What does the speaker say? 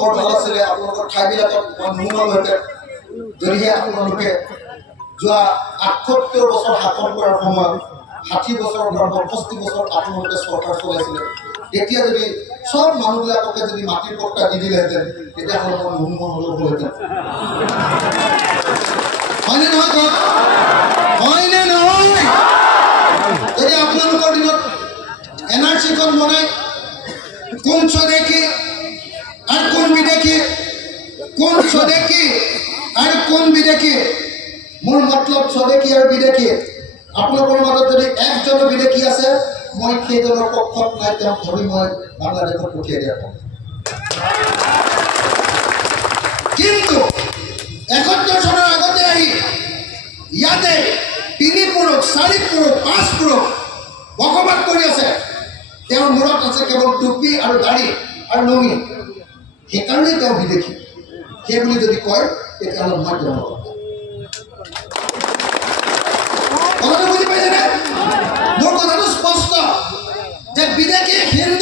বৰ ভাল আছিলে আপোনালোকৰ ঠাইবিলাকত নোহোৱালৈকে যদিহে আপোনালোকে যোৱা ৭৮ বছৰ শাসন কৰাৰ সময়ত ৬০ বছৰ বা ৬৫ বছৰ আপোনালোকে চৰকাৰ চলাইছিলে তেতিয়া যদি সব মানুহবিলাককে যদি মাটিৰ পট্টা দি দিলেহেঁতেন তেতিয়াহ'লে মই নোহোৱা হ'লেহেঁতেন হয়নে নহয় কওক হয়নে নহয় যদি আপোনালোকৰ দিনত এনআৰচিখন বনাই কোন স্বদেশী আৰ কোন বিদেশী কোন স্বদেশী আৰ কোন বিদেশী মোৰ মতলব স্বদেশী আৰ বিদেশী আপোনালোকৰ মাজত যদি একজন বিদেশী আছে মই সেইজনৰ পক্ষত নাই তেওঁ ধৰি মই বাংলাদেশত পঠিয়াই দিয়া কিন্তু ৭১ চনৰ আগতে আহি ইয়াতে ৩ পুৰুষ ৪ পুৰুষ ৫ পুৰুষ বসবাস কৰি আছে তেওঁৰ মূৰত আছে কেৱল টুপি আৰু দাড়ি আৰু লুঙি সেইকাৰণে তেওঁ বিদেশী সেই বুলি যদি কয় তেতিয়াহ'লে মই জনাব কথাটো বুজি পাইছেনে মোৰ কথাটো স্পষ্ট যে বিদেশী হিন্দু